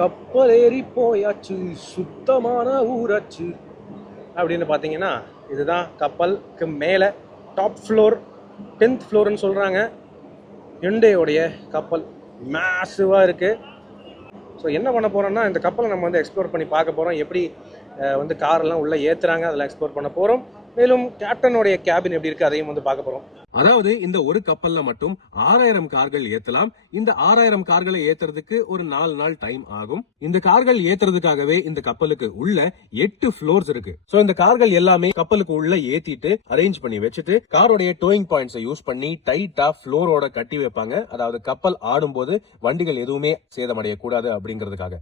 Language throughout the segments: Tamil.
கப்பல் ஏறி போயாச்சு சுத்தமான ஊராச்சு அப்படின்னு பார்த்தீங்கன்னா இதுதான் கப்பலுக்கு மேலே டாப் ஃப்ளோர் 10th ஃப்ளோர்னு சொல்கிறாங்க. ஹிண்டேயோடைய கப்பல் மேசிவாக இருக்குது. ஸோ என்ன பண்ண போகிறோம்னா இந்த கப்பலை நம்ம வந்து எக்ஸ்ப்ளோர் பண்ணி பார்க்க போகிறோம். எப்படி வந்து காரெல்லாம் உள்ளே ஏற்றுறாங்க அதெல்லாம் எக்ஸ்ப்ளோர் பண்ண போகிறோம். மேலும் கேப்டனுடைய கேபின் எப்படி இருக்குது அதையும் வந்து பார்க்க போகிறோம். அதாவது இந்த ஒரு கப்பல்ல மட்டும் 6000 கார்கள் ஏத்தலாம். இந்த 6000 கார்களை ஏத்துறதுக்கு ஒரு 4 நாள் டைம் ஆகும். இந்த கார்கள் ஏத்துறதுக்காகவே இந்த கப்பலுக்கு உள்ள 8 ஃப்ளோர்ஸ் இருக்கு. சோ இந்த கார்கள் எல்லாமே கப்பலுக்கு உள்ள ஏத்திட்டு அரேஞ்ச் பண்ணி வச்சுட்டு காரோடைய டோயிங் பாயிண்ட்ஸை யூஸ் பண்ணி டைட்டா ஃப்ளோரோட கட்டி வைப்பாங்க. அதாவது கப்பல் ஆடும்போது வண்டிகள் எதுவுமே சேதமடைய கூடாது அப்படிங்கிறதுக்காக.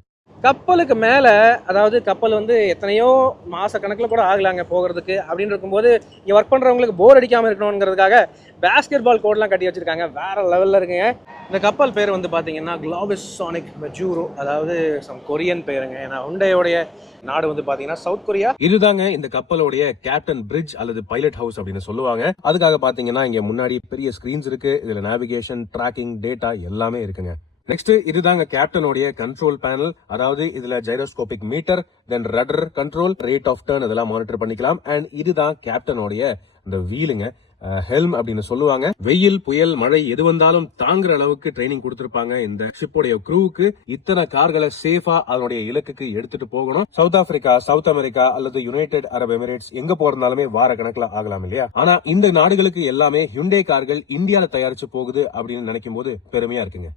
கப்பலுக்கு மேலே அதாவது கப்பல் வந்து எத்தனையோ மாத கணக்கில் கூட ஆகலாங்க போகிறதுக்கு அப்படின்னு இருக்கும்போது இங்கே ஒர்க் பண்ணுறவங்களுக்கு போர் அடிக்காமல் இருக்கணுங்கிறதுக்காக பேஸ்கெட் பால் கோட்லாம் கட்டி வச்சுருக்காங்க. வேறு லெவலில் இருக்குங்க. இந்த கப்பல் பேர் வந்து பார்த்தீங்கன்னா குளோபஸ் சானிக் மெஜூரோ, அதாவது சம் கொரியன் பேருங்க. ஏன்னா ஹுண்டாயோடைய நாடு வந்து பார்த்தீங்கன்னா சவுத் கொரியா. இதுதாங்க இந்த கப்பலோடைய கேப்டன் பிரிட்ஜ் அல்லது பைலட் ஹவுஸ் அப்படின்னு சொல்லுவாங்க. அதுக்காக பார்த்தீங்கன்னா இங்க முன்னாடி பெரிய ஸ்கிரீன்ஸ் இருக்கு. இதுல நேவிகேஷன், ட்ராக்கிங், டேட்டா எல்லாமே இருக்குங்க. நெக்ஸ்ட் இதுதாங்க கேப்டனுடைய கண்ட்ரோல் பேனல். அதாவது இதுல gyroscopic meter, then rudder control, rate of turn இதெல்லாம் மானிட்டர் பண்ணிக்கலாம். அண்ட் இதுதான் கேப்டனுடைய இந்த வீலுங்க, ஹெல்ம் அப்படின்னு சொல்லுவாங்க. வெயில், புயல், மழை எது வந்தாலும் தாங்குற அளவுக்கு ட்ரைனிங் கொடுத்திருப்பாங்க இந்த ஷிப்போடைய க்ரூவுக்கு. இத்தனை கார்களை சேஃபா அதனுடைய இலக்குக்கு எடுத்துட்டு போகணும். சவுத் ஆப்பிரிக்கா, சவுத் அமெரிக்கா அல்லது யுனைடெட் அரப் எமிரேட்ஸ் எங்க போறதுனாலுமே வார கணக்குல ஆகலாம் இல்லையா? ஆனா இந்த நாடுகளுக்கு எல்லாமே ஹியூண்டே கார்கள் இந்தியால தயாரிச்சு போகுது அப்படின்னு நினைக்கும் போது பெருமையா இருக்குங்க.